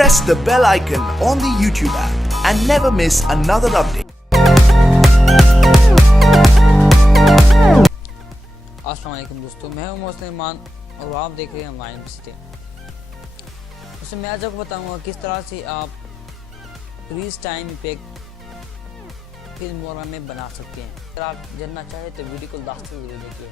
press the bell icon on the YouTube app and never miss another update. अस्सलाम वालेकुम दोस्तों, मैं हूं मुस्लिमान और आप देख रहे हैं availabe। दोस्तों मैं आज आपको बताऊंगा किस तरह से आप फ्रीज टाइम इफेक्ट फिल्मोरा में बना सकते हैं। अगर आप जानना चाहें तो वीडियो को लास्ट तक जरूर देखिए।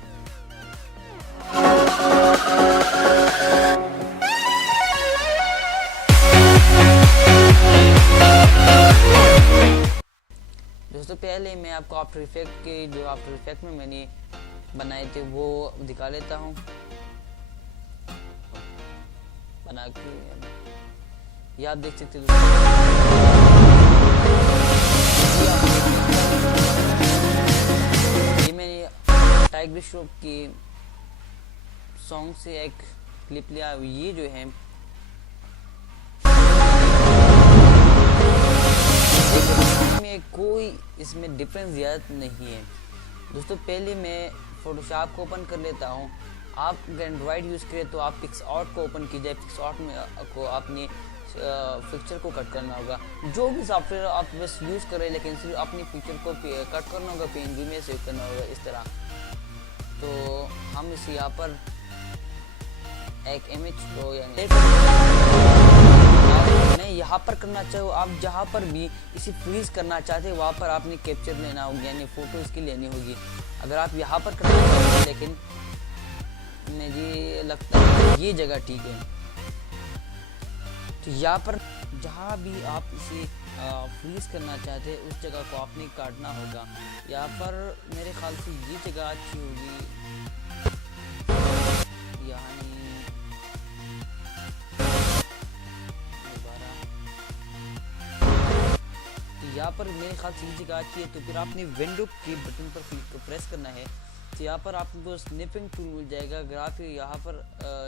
दोस्तों पहले मैं आपको आफ्टर इफेक्ट के जो आफ्टर इफेक्ट में मैंने बनाए थे वो दिखा लेता हूँ बना के। ये आप देख सकते हो ये मैंने टाइगर श्रॉफ की सॉन्ग से एक क्लिप लिया। ये जो है में कोई इसमें डिफरेंस ज़्यादा नहीं है। दोस्तों पहले मैं फोटोशॉप को ओपन कर लेता हूँ। आप अगर एंड्रॉइड यूज़ करें तो आप पिक्स आउट को ओपन कीजिए। पिक्स आउट में को अपने पिक्चर को कट करना होगा। जो भी सॉफ्टवेयर आप बस यूज़ करें, लेकिन सिर्फ अपनी पिक्चर को कट करना होगा, PNG में सेव करना होगा इस तरह। तो हम इस यहाँ पर एक इमेज को मैं यहाँ पर करना चाहूँ, आप जहाँ पर भी इसे फ्रीज करना चाहते हैं वहाँ पर आपने कैप्चर लेना होगा, यानी फ़ोटो इसकी लेनी होगी। अगर आप यहाँ पर करना चाहते हैं, लेकिन मुझे लगता है ये जगह ठीक है। तो यहाँ पर जहाँ भी आप इसे फ्रीज करना चाहते हैं उस जगह को आपने काटना होगा। यहाँ पर मेरे ख्याल से ये जगह अच्छी होगी। यहाँ पर मेरे ख्याल से जगह अच्छी है। तो फिर आपने विंडो के बटन पर क्लिक को प्रेस करना है। तो यहाँ पर आपको स्निपिंग टूल मिल जाएगा। अगर आप यहाँ पर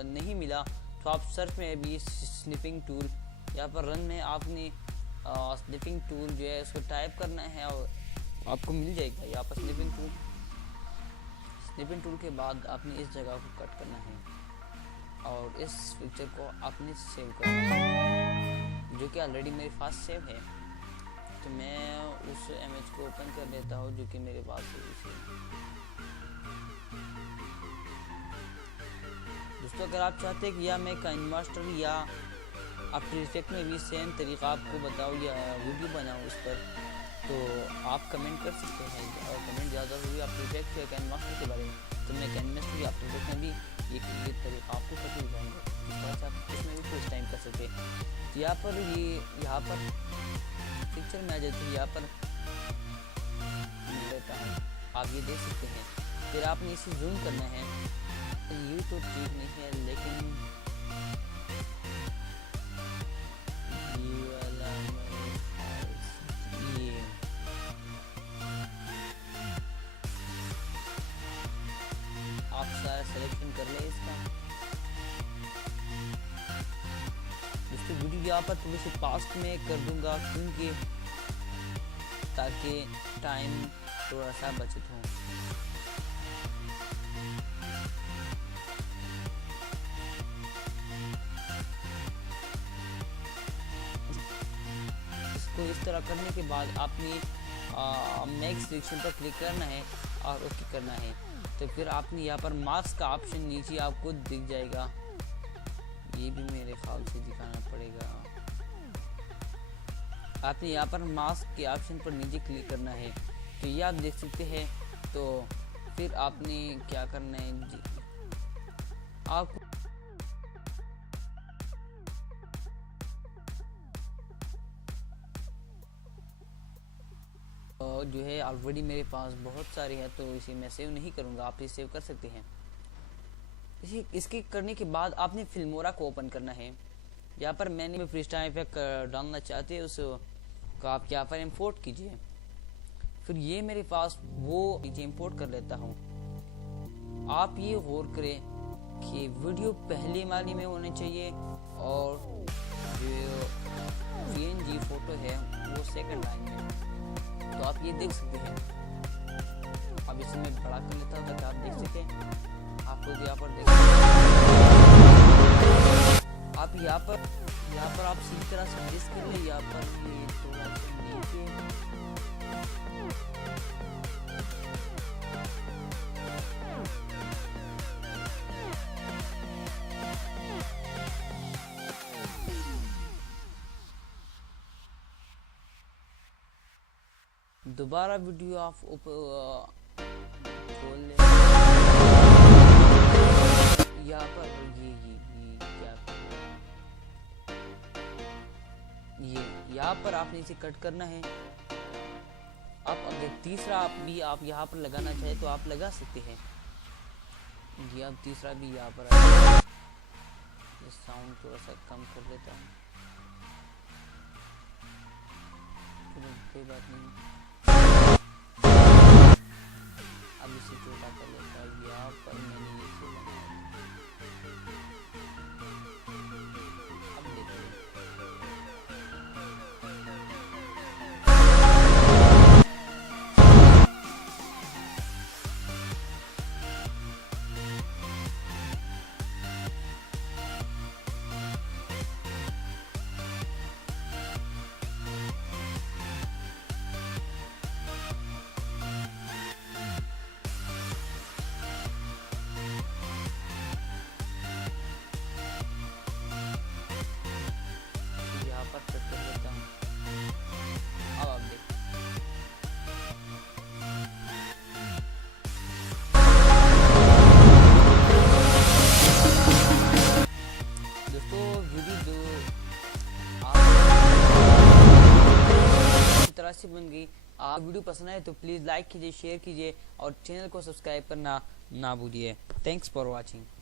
नहीं मिला तो आप सर्च में भी स्निपिंग टूल, यहाँ पर रन में आपने स्निपिंग टूल जो है उसको टाइप करना है और आपको मिल जाएगा यहाँ पर स्निपिंग टूल। स्निपिंग टूल के बाद आपने इस जगह को कट करना है और इस पिक्चर को आपने सेव करना है, जो कि ऑलरेडी मेरे पास सेव है। तो मैं उस इमेज को ओपन कर लेता हूँ जो कि मेरे पास है। दोस्तों अगर आप चाहते हैं कि या मैं KineMaster या आफ्टर इफेक्ट में भी सेम तरीका आपको बताऊँ या वीडियो बनाऊँ उस पर, तो आप कमेंट कर सकते हैं। और कमेंट ज़्यादा हुई आफ्टर इफेक्ट या KineMaster के बारे में, तो मैं KineMaster या आफ्टर इफेक्ट में भी ये तरीका आपको बता दूँगा किस तरह से आप इसमें भी कुछ टाइम कर सकते हैं। तो यहाँ पर यहाँ पर पिक्चर में आ जाती है, यहाँ पर लेता हूँ, आप ये देख सकते हैं। फिर आपने इसे जूम करना है। ये तो ठीक नहीं है, लेकिन ये वाला ये आप सारा सिलेक्शन कर ले इसका। इसकी वीडियो यहाँ पर थोड़ी सी पास्ट में कर दूंगा, क्योंकि ताकि टाइम थोड़ा सा बचत हो। इसको इस तरह करने के बाद आपने मैक्स सिलेक्शन पर क्लिक करना है और ओके करना है। तो फिर आपने यहाँ पर मास्क का ऑप्शन नीचे आपको दिख जाएगा। ये भी मेरे ख्याल से दिखाना पड़ेगा। आपने यहाँ पर मास्क के ऑप्शन पर नीचे क्लिक करना है। तो ये आप देख सकते हैं। तो फिर आपने क्या करना है जी, आपको जो है ऑलरेडी मेरे पास बहुत सारे हैं, तो इसे मैं सेव नहीं करूँगा, आप इसे सेव कर सकते हैं। इसके करने के बाद आपने फिल्मोरा को ओपन करना है। यहाँ पर मैंने फ्रीज टाइम इफेक्ट डालना चाहते हैं उसको आप यहाँ पर इंपोर्ट कीजिए। फिर ये मेरे पास वो नीचे इंपोर्ट कर लेता हूँ। आप ये गौर करें कि वीडियो पहली वाली में होनी चाहिए और जो PNG फोटो है वो सेकंड लाइन में। तो आप ये देख सकते हैं। अब इसे मैं बड़ा कर लेता हूँ ताकि आप देख सकें। आपको यहाँ पर देख आप यहाँ पर आप सीधी तरह से एडजस्ट कर ले। यहाँ पर ये थोड़ा सा नीचे दोबारा वीडियो आप खोल ले। यहाँ पर ये क्या, ये यहाँ पर आपने इसे कट करना है। आप अगर तीसरा आप यहाँ पर लगाना चाहे तो आप लगा सकते हैं। ये अब तीसरा भी यहाँ पर साउंड थोड़ा सा कम कर देता हूँ, कोई बात नहीं। अब इसे छोटा कर लेता हूँ। यहाँ पर मैंने इसे लगाया, अब देखिए से बन गई। आप वीडियो पसंद आए तो प्लीज़ लाइक कीजिए, शेयर कीजिए और चैनल को सब्सक्राइब करना ना भूलिए। Thanks for watching.